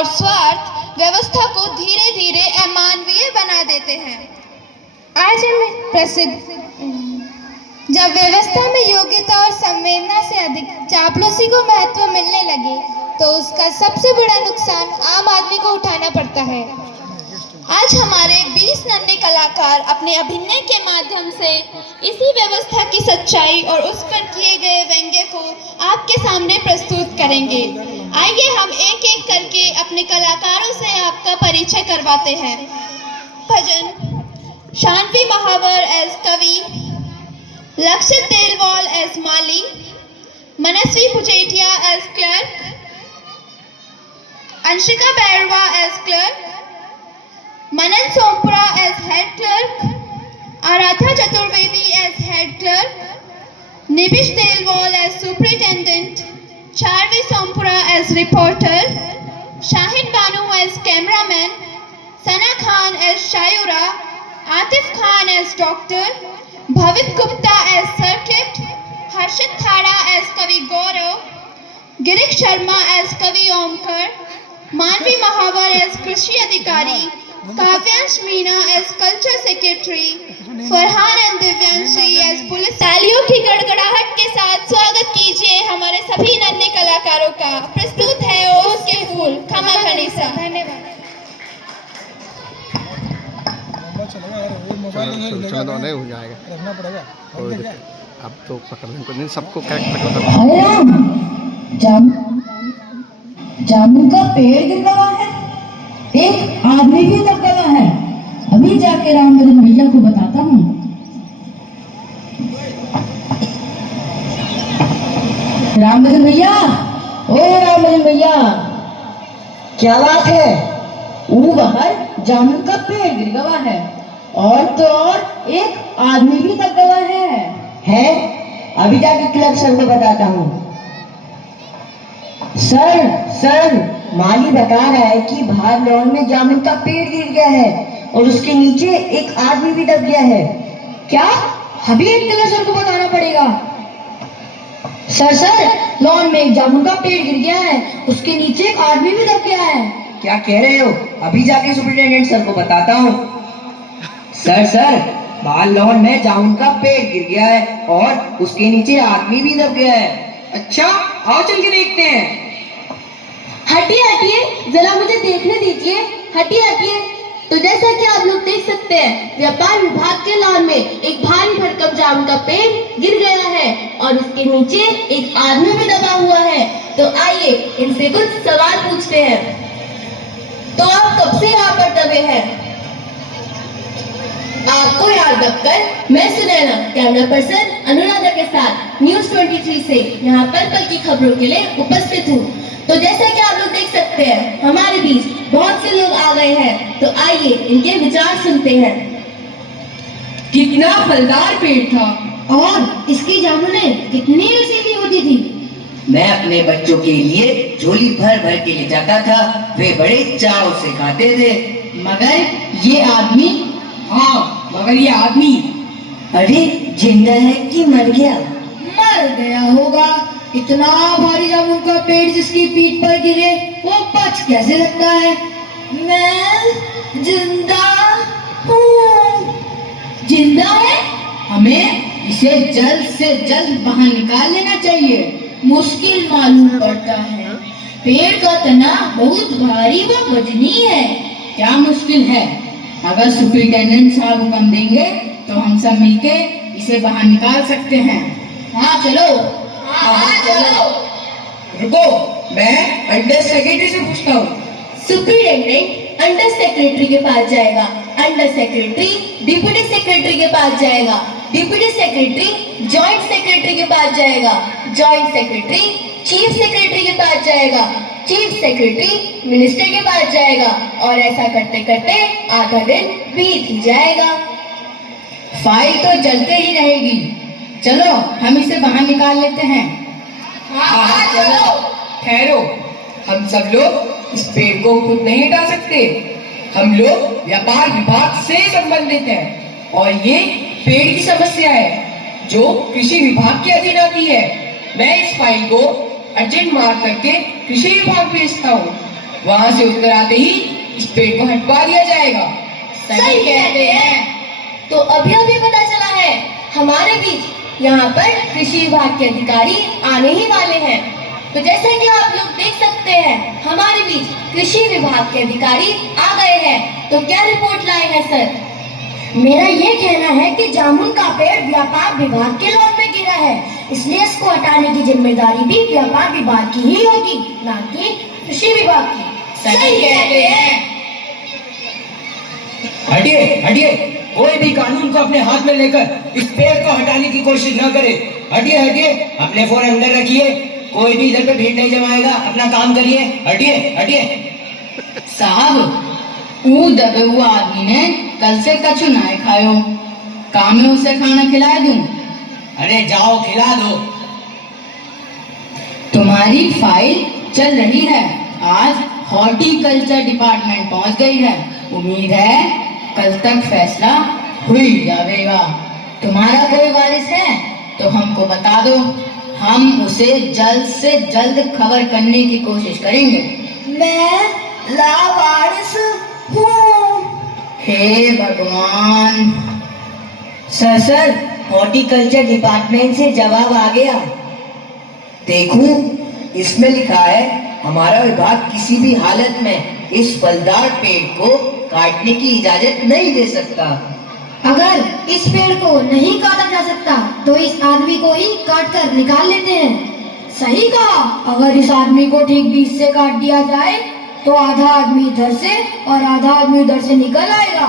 और स्वार्थ व्यवस्था को धीरे धीरे अमानवीय बना देते हैं। आज हम प्रसिद्ध जब व्यवस्था में योग्यता और संवेदना से अधिक चापलूसी को महत्व मिलने लगे तो उसका सबसे बड़ा नुकसान आम आदमी को उठाना पड़ता है। आज हमारे 20 नन्हे कलाकार अपने अभिनय के माध्यम से इसी व्यवस्था की सच्चाई और उस पर किए गए व्यंग्य को आपके सामने प्रस्तुत करेंगे। आइए हम एक एक करके अपने कलाकारों से आपका परिचय करवाते हैं। भजन शानवी महावर एज कवि, लक्षित देलवाल एज माली, Manasvi Puchetiya as clerk, Anshika Bairwa as clerk, Manan Sompura as head clerk, Aaradhya Chaturvedi as head clerk, Nibish Delwal as superintendent, Charvi Sompura as reporter, Shahid Banu as cameraman, Sana Khan as शायुरा, Atif Khan as doctor, Bhavit Gupta as circuit, Harshit Thada as कवि गौरव, गिरीश शर्मा एज कवि ओमकर, मानवी महावर एज कृषि अधिकारी, Kavyansh Meena as culture secretary, Farhan and Divyanshi as police. तालियों की गड़गड़ाहट के साथ स्वागत कीजिए हमारे सभी नन्हे कलाकारों का। प्रस्तुत है ओस के फूल, खमा खनीसा। धन्यवाद। चलो नहीं हो जाएगा, रखना पड़ेगा। अब तो पकड़ने को नहीं, सबको करेक्ट पकड़ना। जामुन का पेड़ गिर रहा है, एक आदमी भी दब गया है। अभी जाके रामगढ़ भैया को बताता हूँ। रामगढ़ भैया, ओ रामगढ़ भैया, क्या बात है? वो बाहर जामुन का पेड़ गिर गया है और तो और एक आदमी भी दब गया है? अभी जाके क्लर्क सर को बताता हूँ। सर, माली बता रहा है कि बाहर लॉन में जामुन का पेड़ गिर गया है और उसके नीचे एक आदमी भी दब गया है। क्या? अभी एक क्लर्क सर को बताना पड़ेगा। सर, लॉन में एक जामुन का पेड़ गिर गया है, उसके नीचे एक आदमी भी दब गया है। क्या कह रहे हो? अभी जाके सुपरिटेंडेंट सर को बताता हूँ। सर, बाहर लॉन में जामुन का पेड़ गिर गया है और उसके नीचे आदमी भी दब गया है। अच्छा, आओ चल के देखते हैं। हटिए, जरा मुझे देखने दीजिए। हटिए। तो जैसा कि आप लोग देख सकते हैं, व्यापार विभाग के लॉन में एक भारी भरकम जामुन का पेड़ गिर गया है और उसके नीचे एक आदमी भी दबा हुआ है। तो आइए इनसे कुछ सवाल पूछते हैं। तो आप कब से यहाँ पर दबे हैं? आपको यहाँ दबकर मैं सुनैना कैमरा पर्सन अनुराधा के साथ न्यूज़ 23 से यहाँ पर कल की खबरों के लिए उपस्थित हूँ। तो जैसा कि आप लोग देख सकते हैं, हमारे बीच बहुत से लोग आ गए हैं। तो आइए इनके विचार सुनते हैं। कितना फलदार पेड़ था और इसकी जामुनें कितनी रसीली होती थी। मैं अपने बच्चों के लिए झोली भर भर के ले जाता था, वे बड़े चाव से खाते थे। मगर ये आदमी? हाँ, मगर ये आदमी अरे, जिंदा है कि मर गया? मर गया होगा। इतना भारी जामुन का पेड़ जिसकी पीठ पर गिरे, वो बच कैसे सकता है? मैं जिंदा हूँ। जिंदा है? हमें इसे जल्द से जल्द बाहर निकाल लेना चाहिए। मुश्किल मालूम पड़ता है, पेड़ का तना बहुत भारी व वजनी है। क्या मुश्किल है? अगर सुपरिटेंडेंट साहब हुक्म देंगे तो हम सब मिलके इसे बाहर निकाल सकते हैं। हाँ चलो। रुको, मैं अंडर सेक्रेटरी से पूछता हूँ। सुपरिटेंडेंट अंडर सेक्रेटरी के पास जाएगा, अंडर सेक्रेटरी डिप्टी सेक्रेटरी के पास जाएगा, डिप्टी सेक्रेटरी जॉइंट सेक्रेटरी के पास जाएगा, जॉइंट सेक्रेटरी चीफ सेक्रेटरी के पास जाएगा, चीफ सेक्रेटरी मिनिस्टर के पास जाएगा और ऐसा करते करते आधा दिन बीत ही जाएगा। फाइल तो चलते ही रहेगी। चलो हम इसे बाहर निकाल लेते हैं। हाँ, चलो। ठहरो, हम सब लोग इस पेड़ को खुद नहीं हटा सकते। हम लोग व्यापार विभाग से संबंधित हैं और ये पेड़ की समस्या है जो कृषि विभाग के अधीन आती है। मैं इस फाइल को अर्जेंट मार्क करके कृषि विभाग भेजता हूँ। वहाँ से उत्तर आते ही इस पेड़ को हटवा दिया जाएगा। सही कहते हैं। तो अभी अभी पता चला है हमारे बीच यहाँ पर कृषि विभाग के अधिकारी आने ही वाले हैं। तो जैसा कि आप लोग देख सकते हैं हमारे बीच कृषि विभाग के अधिकारी आ गए हैं। तो क्या रिपोर्ट लाए हैं सर? मेरा ये कहना है कि जामुन का पेड़ व्यापार विभाग के लॉन में गिरा है, इसलिए इसको हटाने की जिम्मेदारी भी व्यापार विभाग की ही होगी, ना कि कृषि विभाग की। सही कहते हैं। हटिए हटिए, कोई भी कानून को अपने हाथ में लेकर इस पेड़ को हटाने की कोशिश न करे। हटिए हटिए, अपने फोन अंदर रखिए, कोई भी इधर पे भीड़ नहीं जमाएगा, अपना काम करिए। हटिए हटिए। साहब, वो दबे हुआ आदमी ने कल से कछु ना खायो, काम में उसे खाना खिला दूं? अरे जाओ खिला दो। तुम्हारी फाइल चल रही है, आज हॉर्टिकल्चर डिपार्टमेंट पहुंच गई है। उम्मीद है कल तक फैसला हुई जाएगा। तुम्हारा कोई वारिस है तो हमको बता दो, हम उसे जल्द से जल्द खबर करने की कोशिश करेंगे। मैं लावारिस हूँ। हे भगवान। सर हॉर्टिकल्चर डिपार्टमेंट से जवाब आ गया। देखूं, इसमें लिखा है हमारा विभाग किसी भी हालत में इस फलदार पेड़ को काटने की इजाजत नहीं दे सकता। अगर इस पेड़ को नहीं काटा जा सकता तो इस आदमी को ही काट कर निकाल लेते हैं। सही कहा, अगर इस आदमी को ठीक बीच से काट दिया जाए तो आधा आदमी इधर से और आधा आदमी उधर से निकल आएगा।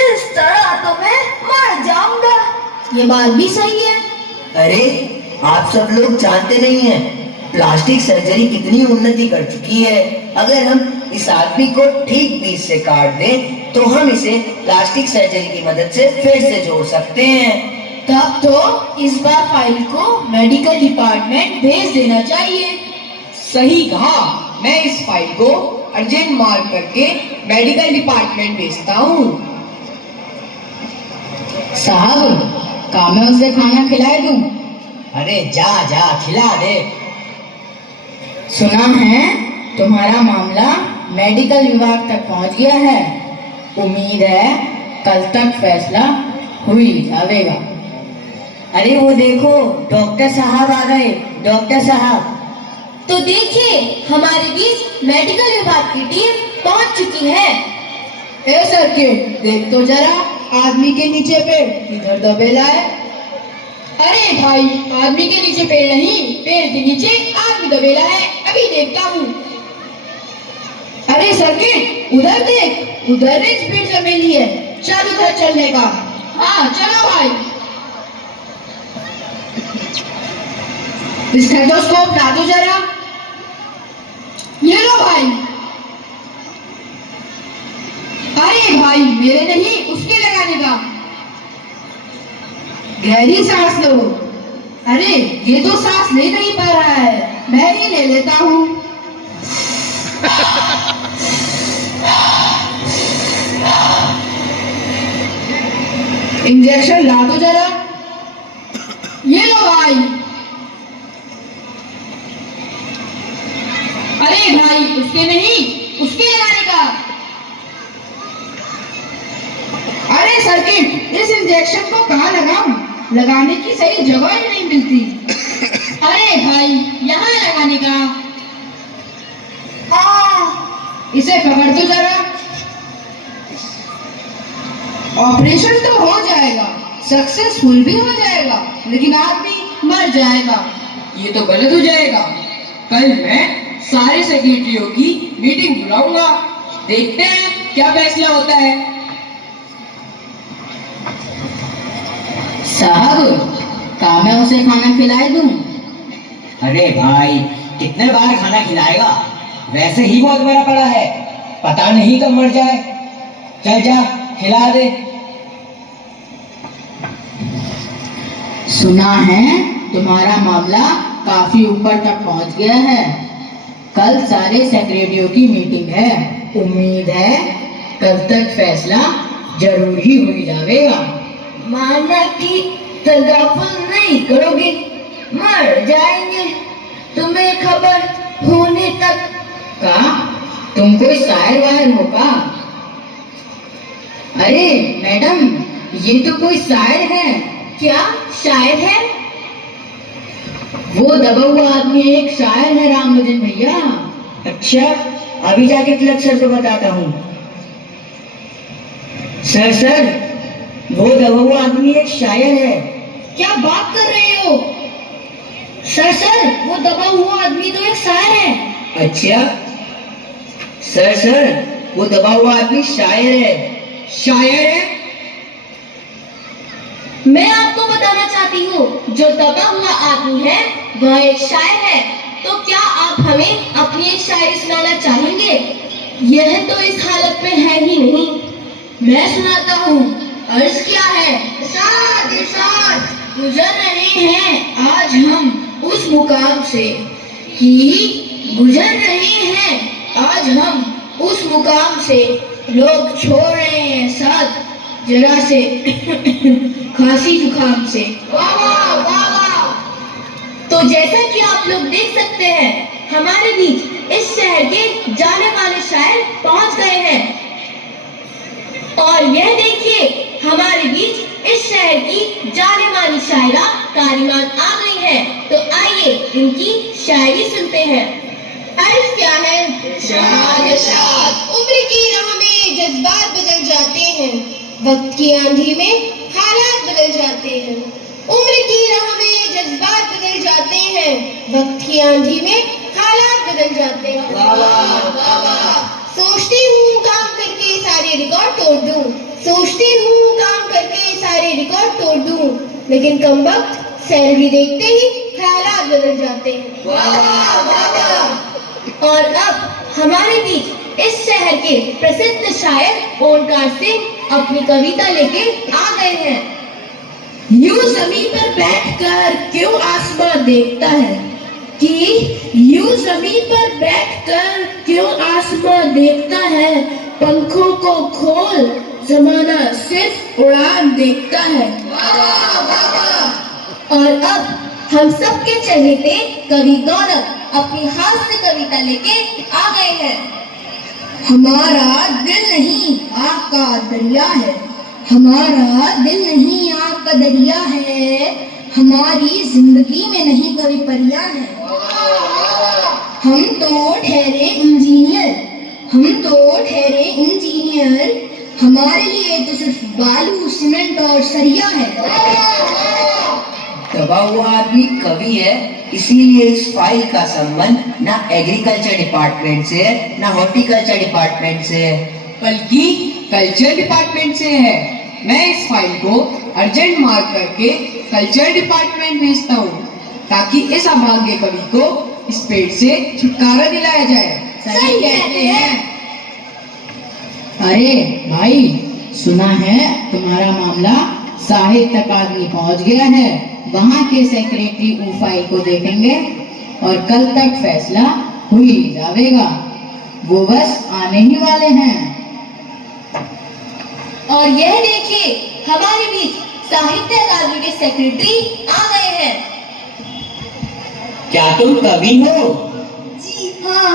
इस तरह तो मैं मर जाऊंगा। ये बात भी सही है। अरे आप सब लोग जानते नहीं हैं प्लास्टिक सर्जरी कितनी उन्नति कर चुकी है। अगर हम इस आदमी को ठीक बीच से काट दें तो हम इसे प्लास्टिक सर्जरी की मदद से फिर से जोड़ सकते हैं। तब तो इस बार फाइल को मेडिकल डिपार्टमेंट भेज देना चाहिए। सही कहा, मैं इस फाइल को अर्जेंट मार्क करके मेडिकल डिपार्टमेंट भेजता हूँ। साहब, काम में उसे खाना खिलाए दूं? अरे जा जा खिला दे। सुना है तुम्हारा मामला मेडिकल विभाग तक पहुंच गया है। उम्मीद है कल तक फैसला हुई जाएगा। अरे वो देखो, डॉक्टर साहब आ गए। डॉक्टर साहब, तो देखिए हमारे बीच मेडिकल विभाग की टीम पहुंच चुकी है। ए सर्किट, देख तो जरा आदमी के नीचे पेड़ किधर दबेला है। अरे भाई, आदमी के नीचे पेड़ नहीं, पेड़ के नीचे आदमी दबेला है। अभी देखता हूँ। अरे सर्किट, उधर देख, उधर एक स्पीड चमेली है। चल उधर चलने का। हाँ चलो भाई। स्टेथोस्कोप ला दो जरा। ये लो भाई। अरे भाई, मेरे नहीं, उसके लगाने का। गहरी सांस लो। अरे ये तो सांस ले नहीं पा रहा है, मैं ही ले लेता हूँ। इंजेक्शन ला दो जरा। ये लो भाई। अरे भाई, उसके नहीं, उसके लगाने का। अरे सर्किट, इस इंजेक्शन को कहाँ लगाऊं? लगाने की सही जगह ही नहीं मिलती। अरे भाई, यहाँ लगाने का। इसे पकड़ तो जरा। ऑपरेशन तो हो जाएगा, सक्सेसफुल भी हो जाएगा, लेकिन आदमी मर जाएगा। ये तो गलत हो जाएगा। कल मैं सारे सेक्रेटरियों की मीटिंग बुलाऊंगा, देखते हैं क्या फैसला होता है। साहब, काम में उसे खाना खिलाए दूं? अरे भाई, कितने बार खाना खिलाएगा? वैसे ही बहुत बड़ा पड़ा है, पता नहीं कब मर जाए। चल जा खिला दे। सुना है तुम्हारा मामला काफी ऊपर तक पहुंच गया है। कल सारे सेक्रेटरियों की मीटिंग है। उम्मीद है कल तक फैसला जरूर ही हो जाएगा। माना कि तगाफुल नहीं करोगे, मर जाएंगे। तुम्हें खबर होने तक का तुम कोई शायर वायर हो का? अरे मैडम, ये तो कोई शायर है। क्या शायर है? वो दबा हुआ आदमी एक शायर है रामवजन भैया। अच्छा, अभी जाके तिलक सर को बताता हूँ। सर, वो दबा हुआ आदमी एक शायर है। क्या बात कर रहे हो? सर, वो दबा हुआ आदमी तो एक शायर है। अच्छा, सर, वो दबा हुआ आदमी शायर है। शायर है? मैं आपको बताना चाहती हूँ, जो दबा हुआ आदमी है वह एक शायर है। तो क्या आप हमें अपनी एक शायरी सुनाना चाहेंगे? यह तो इस हालत में है ही नहीं। मैं सुनाता हूँ। अर्ज क्या है? इरशाद। गुजर रहे हैं आज हम उस मुकाम से कि गुजर रहे हैं आज हम उस मुकाम से, लोग छोड़ रहे हैं साथ जरा से खांसी जुकाम से। वाह वाह वाह वाह। तो जैसा कि आप लोग देख सकते हैं, हमारे बीच इस शहर के जाने माने शायर पहुंच गए हैं। और यह देखिए, हमारे बीच इस शहर की जाने मानी शायरा कारीमान आ गई है। तो आइए इनकी शायरी सुनते हैं। अर्ज क्या है? उम्र की राह में जज्बात बदल जाते हैं, वक्त की आंधी में हालात बदल जाते हैं। उम्र की राह में जज्बात बदल जाते हैं, वक्त की आंधी में हालात बदल जाते हैं। सोचती हूँ काम करके सारे रिकॉर्ड तोड़ दूं, सोचती हूँ काम करके सारे रिकॉर्ड तोड़ दूं, लेकिन कम वक्त सैलरी देखते ही ख्यालात बदल जाते हैं। और अब हमारे बीच इस शहर के प्रसिद्ध शायर ओंकार सिंह अपनी कविता लेके आ गए हैं। यूं जमीन पर बैठकर क्यों आसमां देखता है, कि यूं जमीन पर बैठकर क्यों आसमां देखता है, पंखों को खोल जमाना सिर्फ उड़ान देखता है। और अब हम सबके चहेते कवि गौरव अपनी हास्य कविता लेके आ गए हैं। हमारा दिल नहीं आग का दरिया है, हमारा दिल नहीं आग का दरिया है, हमारी जिंदगी में नहीं कोई परिया है। हम तो ठहरे इंजीनियर, हम तो ठहरे इंजीनियर, हमारे लिए तो सिर्फ बालू सीमेंट और सरिया है। दबा हुआ आदमी कवि है, इसीलिए इस फाइल का संबंध ना एग्रीकल्चर डिपार्टमेंट से है, ना हॉर्टिकल्चर डिपार्टमेंट से है, बल्कि कल्चर डिपार्टमेंट से है। मैं इस फाइल को अर्जेंट मार्क करके कल्चर डिपार्टमेंट भेजता हूँ, ताकि इस अभाग्य कवि को इस पेड़ से छुटकारा दिलाया जाए। सही कहते हैं। अरे भाई, सुना है तुम्हारा मामला साहित्य अकादमी पहुंच गया है। वहां के सेक्रेटरी ऊ फाइल को देखेंगे और कल तक फैसला हो ही जाएगा। वो बस आने ही वाले हैं। और यह देखिए, हमारे बीच साहित्य अकादमी के सेक्रेटरी आ गए हैं। क्या तुम कवि हो? जी हाँ।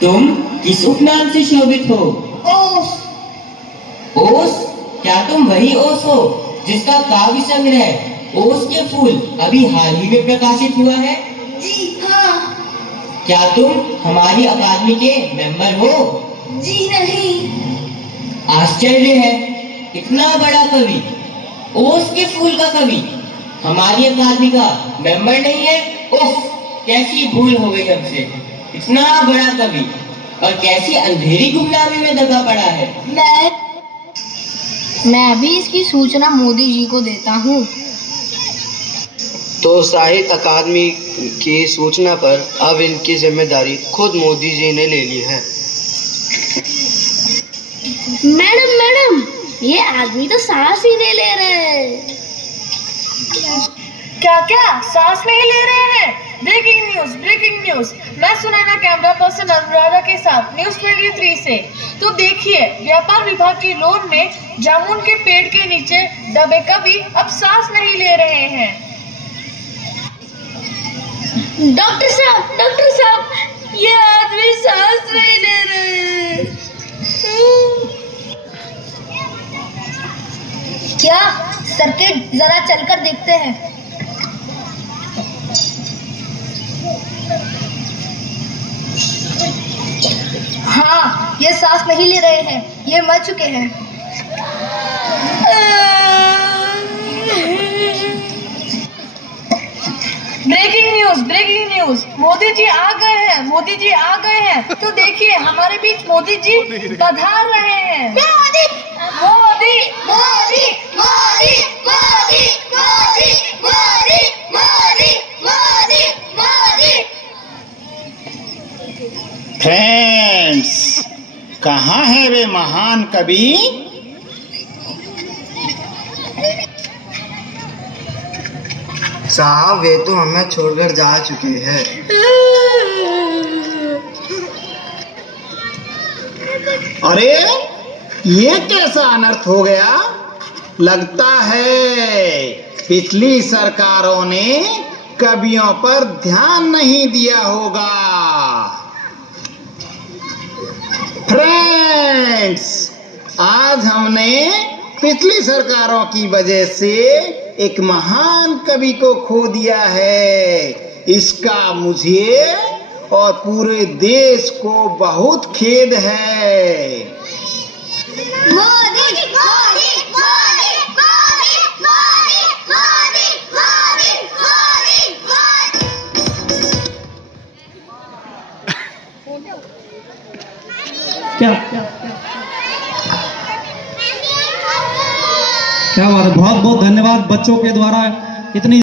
तुम किस उपनाम से शोभित हो? ओस। ओस? क्या तुम वही ओस हो जिसका काव्य संग्रह ओस के फूल अभी हाल ही में प्रकाशित हुआ है? जी हाँ। क्या तुम हमारी अकादमी के मेंबर हो? जी नहीं। आश्चर्य है, इतना बड़ा कवि, ओस के फूल का कवि, हमारी अकादमी का मेंबर नहीं है। उफ, कैसी भूल हो गई हमसे। इतना बड़ा कवि और कैसी अंधेरी गुमनामी में दबा पड़ा है। मैं अभी इसकी सूचना मोदी जी को देता हूँ। तो साहित्य अकादमी की सूचना पर अब इनकी जिम्मेदारी खुद मोदी जी ने ले ली है। मैडम, ये आदमी तो सांस ही नहीं ले रहे। क्या सांस नहीं ले रहे हैं? Breaking news. मैं सुनैना कैमरा पर्सन अनुराधा के साथ न्यूज 23 से। तो देखिए, व्यापार विभाग की लोन में जामुन के पेड़ के नीचे दबे कवि अब सांस नहीं ले रहे हैं। डॉक्टर साहब, ये आदमी सांस नहीं ले रहे। एक्साइटेड, जरा चलकर देखते हैं। हाँ, ये सांस नहीं ले रहे हैं, ये मर चुके हैं। ब्रेकिंग न्यूज, मोदी जी आ गए हैं, मोदी जी आ गए हैं। तो देखिए, हमारे बीच मोदी जी पधार रहे हैं। मोदी मोदी मोदी मोदी मोदी मोदी मोदी मोदी मोदी मोदी। फ्रेंड्स, कहाँ है वे महान कवि? साहब वे तो हमें छोड़कर जा चुके हैं। अरे ये कैसा अनर्थ हो गया? लगता है पिछली सरकारों ने कवियों पर ध्यान नहीं दिया होगा। फ्रेंड्स, आज हमने पिछली सरकारों की वजह से एक महान कवि को खो दिया है। इसका मुझे और पूरे देश को बहुत खेद है। मोदी मोदी मोदी मोदी मोदी मोदी मोदी मोदी। क्या क्या बात है, बहुत बहुत धन्यवाद बच्चों के द्वारा इतनी